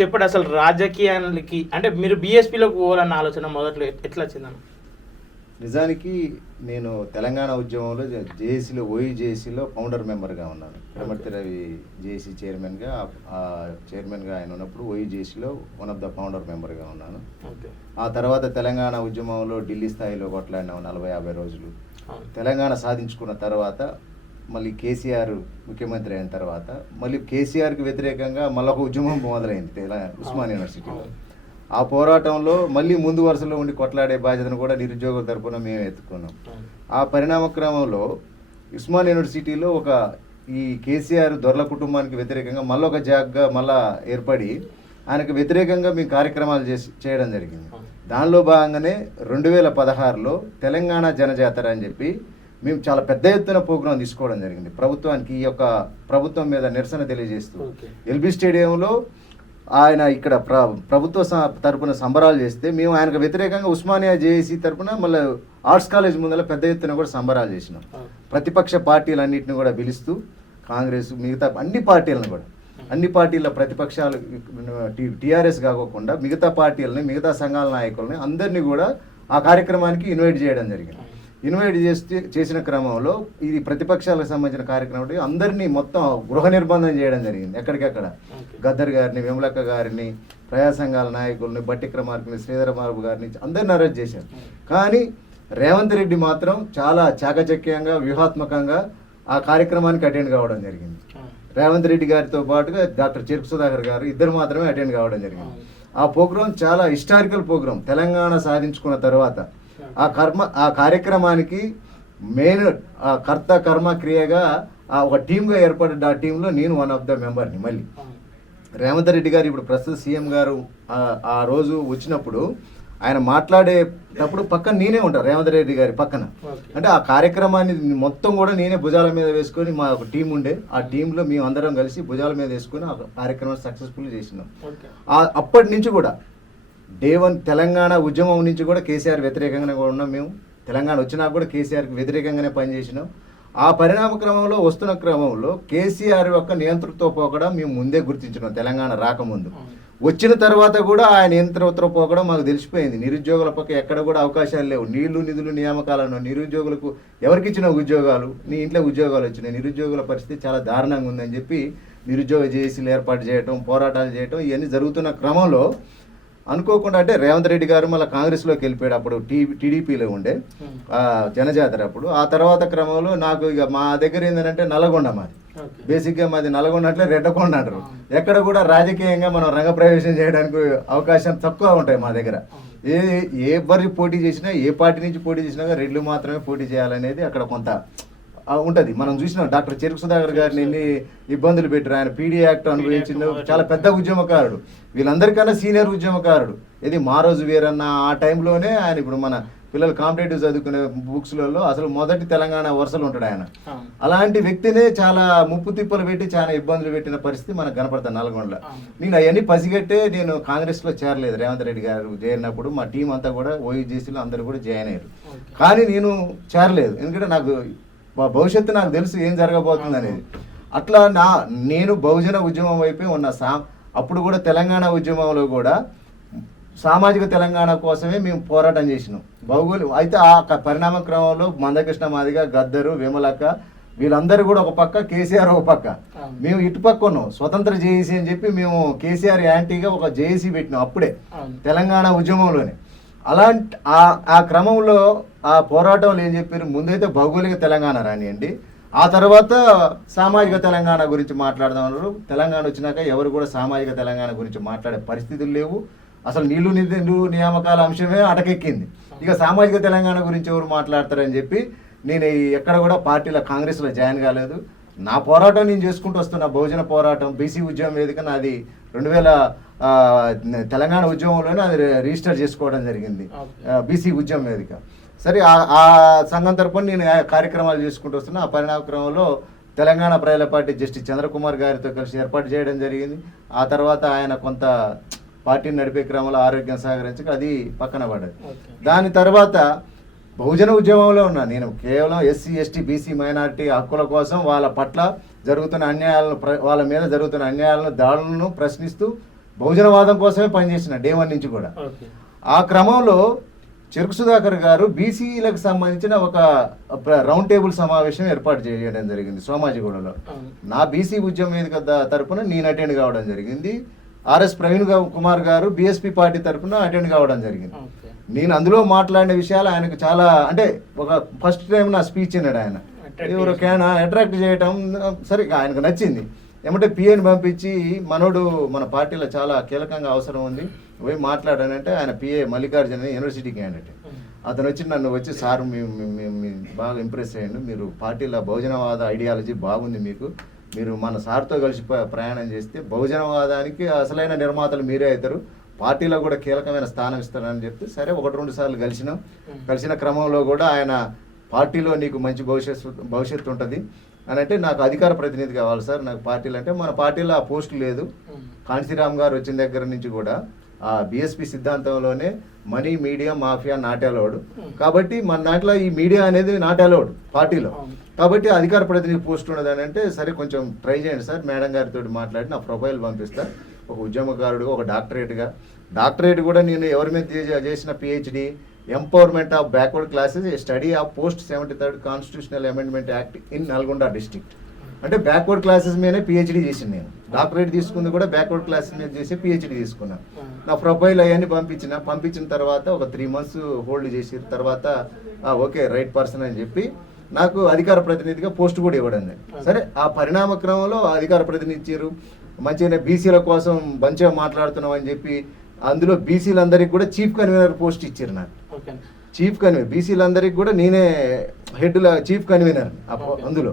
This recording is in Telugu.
చెప్పండి, అసలు రాజకీయాలకి అంటే మీరు బీఎస్పీలోకి పోవాలన్న ఆలోచన మొదట్లో ఎట్లా వచ్చిందన్న? నిజానికి నేను తెలంగాణ ఉద్యమంలో జేఏసీలో జేఏసీలో ఫౌండర్ మెంబర్గా ఉన్నాను. పిడమర్తి రవి జేఏసీ చైర్మన్గా ఆయన ఉన్నప్పుడు జేఏసీలో వన్ ఆఫ్ ద ఫౌండర్ మెంబర్గా ఉన్నాను. ఆ తర్వాత తెలంగాణ ఉద్యమంలో ఢిల్లీ స్థాయిలో కొట్లాడినాము 40-50 రోజులు. తెలంగాణ సాధించుకున్న తర్వాత మళ్ళీ కేసీఆర్ ముఖ్యమంత్రి అయిన తర్వాత మళ్ళీ కేసీఆర్కి వ్యతిరేకంగా మళ్ళొక ఉద్యమం మొదలైంది ఉస్మానియా యూనివర్సిటీలో. ఆ పోరాటంలో మళ్ళీ ముందు వరుసలో ఉండి కొట్లాడే బాధ్యతను కూడా నిరుద్యోగుల తరపున మేము ఎత్తుకున్నాం. ఆ పరిణామ క్రమంలో ఉస్మానియా యూనివర్సిటీలో ఈ కేసీఆర్ దొరల కుటుంబానికి వ్యతిరేకంగా మళ్ళొక జాగ్గా మళ్ళా ఏర్పడి ఆయనకు వ్యతిరేకంగా మేము కార్యక్రమాలు చేయడం జరిగింది. దానిలో భాగంగానే 2016లో తెలంగాణ జనజాతర అని చెప్పి మేము చాలా పెద్ద ఎత్తున ప్రోగ్రాం తీసుకోవడం జరిగింది. ప్రభుత్వానికి ఈ యొక్క ప్రభుత్వం మీద నిరసన తెలియజేస్తూ ఎల్బీ స్టేడియంలో ఆయన ఇక్కడ ప్రభుత్వ తరపున సంబరాలు చేస్తే మేము ఆయనకు వ్యతిరేకంగా ఉస్మానియా జేఏసీ తరపున మళ్ళీ ఆర్ట్స్ కాలేజ్ ముందర పెద్ద ఎత్తున కూడా సంబరాలు చేసినాం. ప్రతిపక్ష పార్టీలన్నింటిని కూడా పిలుస్తూ కాంగ్రెస్ మిగతా అన్ని పార్టీల ప్రతిపక్షాలు టీఆర్ఎస్ కాకుండా మిగతా పార్టీలని మిగతా సంఘాల నాయకులని అందరినీ కూడా ఆ కార్యక్రమానికి ఇన్వైట్ చేయడం జరిగింది. ఇన్వైట్ చేసిన క్రమంలో ఇది ప్రతిపక్షాలకు సంబంధించిన కార్యక్రమం అందరినీ మొత్తం గృహ నిర్బంధం చేయడం జరిగింది. ఎక్కడికక్కడ గద్దర్ గారిని, విమలక్క గారిని, ప్రజా సంఘాల నాయకుల్ని, బట్టి క్రమార్కుని, శ్రీధరబాబు గారిని అందరిని అరెస్ట్ చేశారు. కానీ రేవంత్ రెడ్డి మాత్రం చాలా చాకచక్యంగా వ్యూహాత్మకంగా ఆ కార్యక్రమానికి అటెండ్ కావడం జరిగింది. రేవంత్ రెడ్డి గారితో పాటుగా డాక్టర్ చెరుకు సుధాకర్ గారు ఇద్దరు మాత్రమే అటెండ్ కావడం జరిగింది. ఆ ప్రోగ్రాం చాలా హిస్టారికల్ ప్రోగ్రాం. తెలంగాణ సాధించుకున్న తర్వాత ఆ కార్యక్రమానికి మెయిన్ కర్త కర్మ క్రియగా ఒక టీమ్గా ఏర్పడ్డ ఆ టీంలో నేను వన్ ఆఫ్ ద మెంబర్ని. మళ్ళీ రేవంత్ రెడ్డి గారు ఇప్పుడు ప్రస్తుత సీఎం గారు ఆ రోజు వచ్చినప్పుడు ఆయన మాట్లాడేటప్పుడు పక్కన నేనే ఉంటాను, రేవంత్ రెడ్డి గారి పక్కన. అంటే ఆ కార్యక్రమాన్ని మొత్తం కూడా నేనే భుజాల మీద వేసుకొని, మా ఒక టీం ఉండే ఆ టీంలో మేము అందరం కలిసి భుజాల మీద వేసుకొని ఆ కార్యక్రమాన్ని సక్సెస్ఫుల్ చేసినాం. అప్పటి నుంచి కూడా డే 1 తెలంగాణ ఉద్యమం నుంచి కూడా కేసీఆర్ వ్యతిరేకంగానే కూడా ఉన్నాం. మేము తెలంగాణ వచ్చినా కూడా కేసీఆర్కి వ్యతిరేకంగానే పనిచేసినాం. ఆ పరిణామ క్రమంలో వస్తున్న క్రమంలో కేసీఆర్ యొక్క నియంతృత్వ పోకడం మేము ముందే గుర్తించినాం. తెలంగాణ రాకముందు వచ్చిన తర్వాత కూడా ఆయన నియంతృత్వ పోకడం మాకు తెలిసిపోయింది. నిరుద్యోగుల పక్క ఎక్కడ కూడా అవకాశాలు లేవు. నీళ్లు నిధులు నియామకాలను నిరుద్యోగులకు ఎవరికి ఇచ్చిన ఉద్యోగాలు, నీ ఇంట్లో ఉద్యోగాలు వచ్చినాయి. నిరుద్యోగుల పరిస్థితి చాలా దారుణంగా ఉందని చెప్పి నిరుద్యోగ జేఏసీలు ఏర్పాటు చేయటం, పోరాటాలు చేయటం ఇవన్నీ జరుగుతున్న క్రమంలో అనుకోకుండా అంటే రేవంత్ రెడ్డి గారు మళ్ళీ కాంగ్రెస్లోకి వెళ్ళిపోయాడు. అప్పుడు టీడీపీలో ఉండే జనజాతర అప్పుడు. ఆ తర్వాత క్రమంలో నాకు ఇక మా దగ్గర ఏంటంటే నల్గొండ మాది, బేసిక్గా మాది నల్గొండ అంటే రెడ్డకొండ అంటారు. ఎక్కడ కూడా రాజకీయంగా మనం రంగప్రవేశం చేయడానికి అవకాశం తక్కువ ఉంటాయి మా దగ్గర. ఎవరి పోటీ చేసినా, ఏ పార్టీ నుంచి పోటీ చేసినా రెడ్లు మాత్రమే పోటీ చేయాలనేది అక్కడ కొంత ఉంటుంది. మనం చూసినాం డాక్టర్ చెరుకు సుధాకర్ గారిని ఎన్ని ఇబ్బందులు పెట్టారు. ఆయన పీడీ యాక్ట్ అనుభవించిన చాలా పెద్ద ఉద్యమకారుడు, వీళ్ళందరికన్నా సీనియర్ ఉద్యమకారుడు. ఇది మా రోజు వీరన్న ఆ టైంలోనే ఆయన ఇప్పుడు మన పిల్లలు కాంపిటేటివ్ చదువుకునే బుక్స్లలో అసలు మొదటి తెలంగాణ వరుసలు ఉంటాడు ఆయన. అలాంటి వ్యక్తినే చాలా ముప్పు తిప్పలు పెట్టి చాలా ఇబ్బందులు పెట్టిన పరిస్థితి మనకు కనపడతాను నల్గొండలో. నేను అవన్నీ పసిగట్టే నేను కాంగ్రెస్లో చేరలేదు. రేవంత్ రెడ్డి గారు చేరినప్పుడు మా టీం అంతా కూడా ఓయూజీసీలో అందరూ కూడా జాయిన్ అయ్యారు. కానీ నేను చేరలేదు, ఎందుకంటే నాకు భవిష్యత్తు నాకు తెలుసు ఏం జరగబోతుంది అనేది. అట్లా నేను బహుజన ఉద్యమం వైపే ఉన్న అప్పుడు కూడా తెలంగాణ ఉద్యమంలో కూడా సామాజిక తెలంగాణ కోసమే మేము పోరాటం చేసినాం. అయితే ఆ పరిణామ క్రమంలో మందకృష్ణ మాదిగ, గద్దరు, విమలక్క వీళ్ళందరూ కూడా ఒక పక్క, కేసీఆర్ ఒక పక్క. మేము ఇటుపక్క ఉన్నాం స్వతంత్ర జేఏసీ అని చెప్పి మేము కేసీఆర్ యాంటీగా ఒక జేఏసీ పెట్టినాం అప్పుడే తెలంగాణ ఉద్యమంలోనే. అలాంటి ఆ క్రమంలో ఆ పోరాటంలో ఏం చెప్పారు, ముందైతే భౌగోళిక తెలంగాణ రానియండి, ఆ తర్వాత సామాజిక తెలంగాణ గురించి మాట్లాడదామన్నారు. తెలంగాణ వచ్చినాక ఎవరు కూడా సామాజిక తెలంగాణ గురించి మాట్లాడే పరిస్థితులు లేవు. అసలు నీళ్లు నిధులు నియామకాల అంశమే అటకెక్కింది. ఇక సామాజిక తెలంగాణ గురించి ఎవరు మాట్లాడతారని చెప్పి నేను ఎక్కడ కూడా పార్టీలో కాంగ్రెస్లో జాయిన్ కాలేదు. నా పోరాటం నేను చేసుకుంటూ వస్తున్న బహుజన పోరాటం, బీసీ ఉద్యమం వేదిక నాది 2000 తెలంగాణ ఉద్యమంలోనే అది రిజిస్టర్ చేసుకోవడం జరిగింది, బీసీ ఉద్యమం వేదిక. సరే ఆ సంఘం తరపున నేను కార్యక్రమాలు చేసుకుంటూ వస్తున్నా. ఆ పరిణామ క్రమంలో తెలంగాణ ప్రజల పార్టీ జస్టిస్ చంద్రకుమార్ గారితో కలిసి ఏర్పాటు చేయడం జరిగింది. ఆ తర్వాత ఆయన కొంత పార్టీని నడిపే క్రమంలో ఆరోగ్యం సహకరించక అది పక్కన పడ్డది. దాని తర్వాత బహుజన ఉద్యమంలో ఉన్నా నేను. కేవలం ఎస్సీ, ఎస్టీ, బీసీ, మైనారిటీ హక్కుల కోసం వాళ్ళ పట్ల జరుగుతున్న అన్యాయాలను, వాళ్ళ మీద జరుగుతున్న అన్యాయాలను, దాడులను ప్రశ్నిస్తూ బహుజనవాదం కోసమే పనిచేసిన డే 1 నుంచి కూడా. ఓకే. ఆ క్రమంలో చెరుకు సుధాకర్ గారు బీసీలకు సంబంధించిన ఒక రౌండ్ టేబుల్ సమావేశం ఏర్పాటు చేయడం జరిగింది సోమాజిగూడలో. నా బీసీ ఉద్యమం వేదిక తరపున నేను అటెండ్ కావడం జరిగింది. ఆర్ఎస్ ప్రవీణ్ కుమార్ గారు బీఎస్పీ పార్టీ తరపున అటెండ్ కావడం జరిగింది. నేను అందులో మాట్లాడిన విషయాలు ఆయనకు చాలా, అంటే ఒక ఫస్ట్ టైం నా స్పీచ్ విన్నాడు ఆయన. ఎవరికైనా అట్రాక్ట్ చేయటం సరే ఆయనకు నచ్చింది. ఏమంటే పిఏని పంపించి మనోడు మన పార్టీలో చాలా కీలకంగా అవసరం ఉంది పోయి మాట్లాడానంటే, ఆయన పిఏ మల్లికార్జున యూనివర్సిటీ క్యాండిడేట్. అతను వచ్చి నన్ను వచ్చి సార్ మీ బాగా ఇంప్రెస్ అయ్యండు, మీరు పార్టీలో బహుజనవాద ఐడియాలజీ బాగుంది మీకు, మీరు మన సార్తో కలిసి ప్రయాణం చేస్తే బహుజనవాదానికి అసలైన నిర్మాతలు మీరే అవుతారు, పార్టీలో కూడా కీలకమైన స్థానం ఇస్తారని చెప్తే సరే 1-2 సార్లు కలిసిన క్రమంలో కూడా ఆయన పార్టీలో నీకు మంచి భవిష్యత్తు ఉంటుంది అని అంటే, నాకు అధికార ప్రతినిధి కావాలి సార్ నాకు పార్టీలు అంటే, మన పార్టీలో ఆ పోస్ట్ లేదు. కాంశీరామ్ గారు వచ్చిన దగ్గర నుంచి కూడా ఆ బీఎస్పీ సిద్ధాంతంలోనే money media mafia not allowed, కాబట్టి మన దాంట్లో ఈ మీడియా అనేది నాట్ అలౌడ్ పార్టీలో, కాబట్టి అధికార ప్రతినిధి పోస్ట్ ఉన్నదని అంటే, సరే కొంచెం ట్రై చేయండి సార్, మేడం గారితో మాట్లాడి నా ప్రొఫైల్ పంపిస్తా, ఒక ఉద్యమకారుడుగా ఒక డాక్టరేట్ కూడా నేను ఎవరి మీద చేసిన PhD empowerment of backward classes study of post 73rd constitutional amendment act in Nalgonda district. అంటే బ్యాక్వర్డ్ క్లాసెస్ మీదనే పిహెచ్డి చేసింది నేను. డాక్టరేట్ తీసుకుంది కూడా బ్యాక్వర్డ్ క్లాసెస్ మీద చేసి పిహెచ్డి తీసుకున్నాను. నా ప్రొఫైల్ అవన్నీ పంపించిన తర్వాత ఒక 3 months హోల్డ్ చేసిన తర్వాత ఓకే రైట్ పర్సన్ అని చెప్పి నాకు అధికార ప్రతినిధిగా పోస్ట్ కూడా ఇవ్వడం. సరే ఆ పరిణామ క్రమంలో అధికార ప్రతినిధి ఇచ్చారు, మంచిగా బీసీల కోసం మంచిగా మాట్లాడుతున్నాం అని చెప్పి అందులో బీసీలందరికీ కూడా చీఫ్ కన్వీనర్ పోస్ట్ ఇచ్చారు నాకు. చీఫ్ కన్వీనర్ బీసీలందరికీ కూడా నేనే హెడ్ల చీఫ్ కన్వీనర్ అందులో.